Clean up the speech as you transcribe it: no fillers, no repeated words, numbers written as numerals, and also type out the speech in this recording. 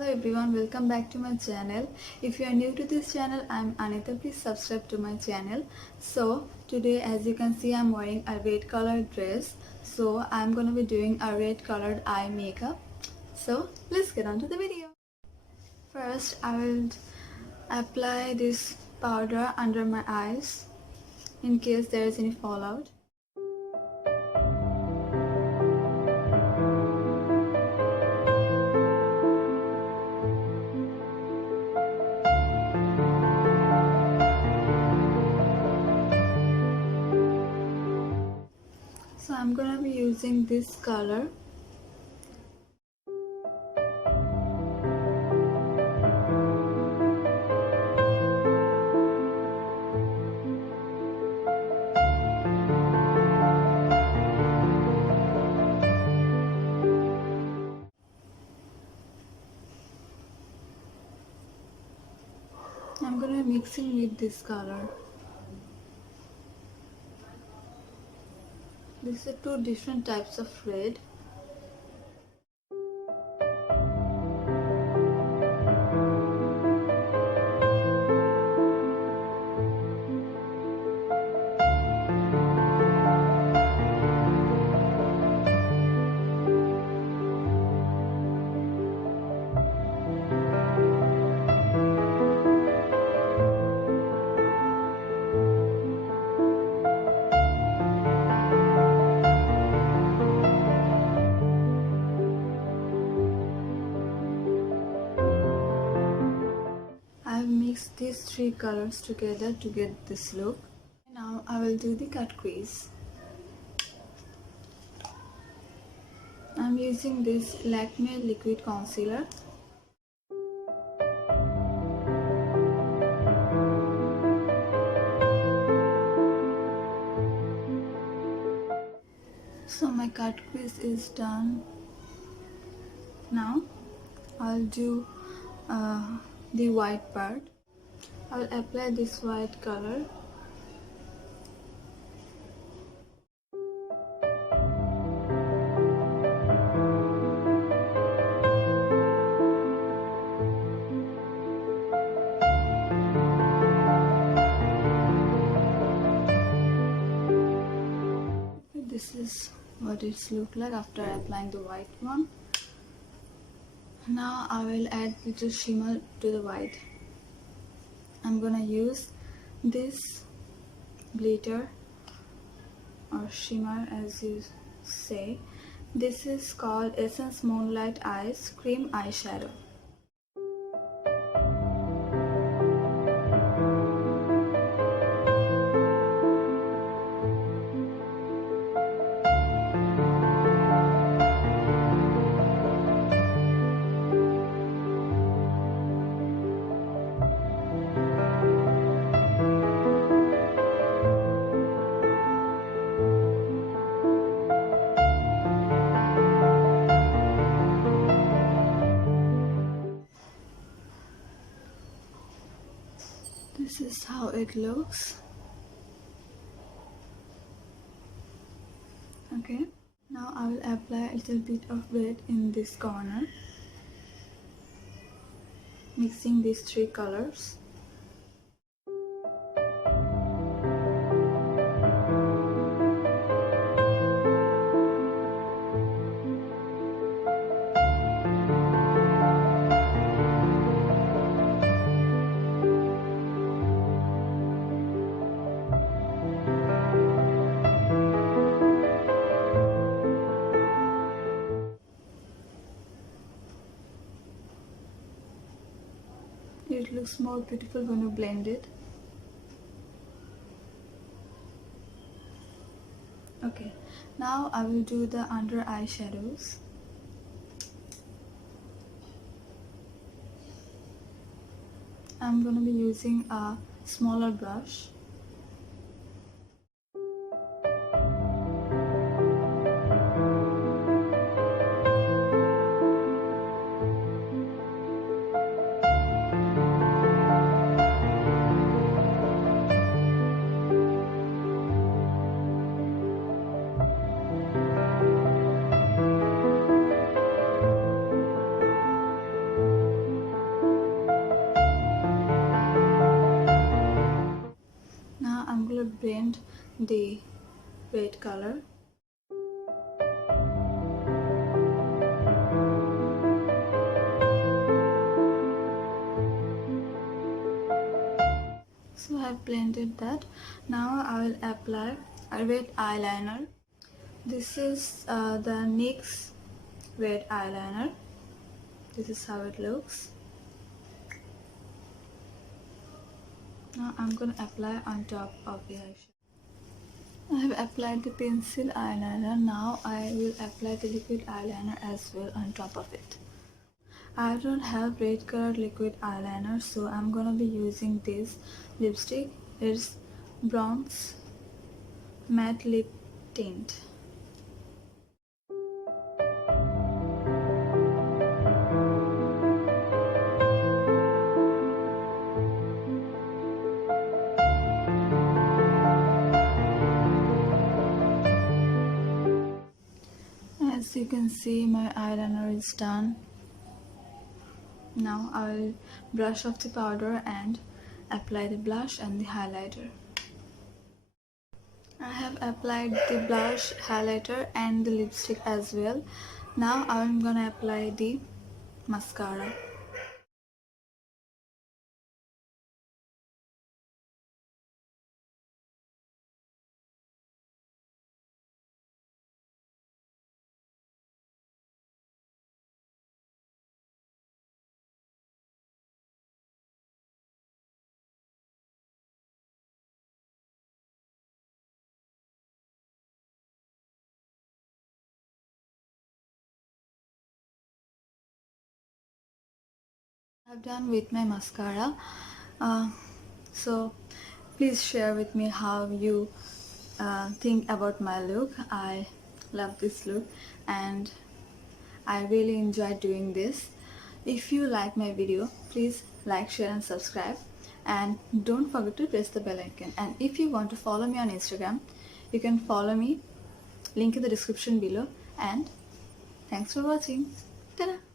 Hello everyone, welcome back to my channel. If you are new to this channel, I'm Anita. Please subscribe to my channel. So today, as you can see, I'm wearing a red colored dress. So I'm gonna be doing a red colored eye makeup. So let's get on to the video. First, I will apply this powder under my eyes in case there is any fallout. So I'm gonna be using this color. I'm gonna be mixing with this color. These are two different types of red. I've mixed these three colors together to get this look. Now I will do the cut crease. I'm using this Lakme liquid concealer. So my cut crease is done. Now I'll do the white part. I'll apply this white color. This is what it's look like after applying the white one. Now I will add little shimmer to the white. I'm gonna use this glitter or shimmer as you say. This is called Essence Moonlight Eyes Cream Eyeshadow. This is how it looks. Okay, now I will apply a little bit of red in this corner, mixing these three colors. It looks more beautiful when you blend it. Okay, now I will do the under eye shadows. I'm going to be using a smaller brush. the red color. So I have blended that. Now I will apply a red eyeliner. This is the NYX red eyeliner. This is how it looks. Now I'm going to apply on top of the eyeshadow. I have applied the pencil eyeliner. Now I will apply the liquid eyeliner as well on top of it. I don't have red colored liquid eyeliner, so I'm gonna be using this lipstick. It's Bronze Matte Lip Tint. As you can see, my eyeliner is done. Now I will brush off the powder and apply the blush and the highlighter. I have applied the blush, highlighter and the lipstick as well. Now I'm gonna apply the mascara. I've done with my mascara. So please share with me how you think about my look. I love this look and I really enjoy doing this. If you like my video, please like, share and subscribe, and don't forget to press the bell icon. And if you want to follow me on Instagram, you can follow me, link in the description below. And thanks for watching. Ta-da!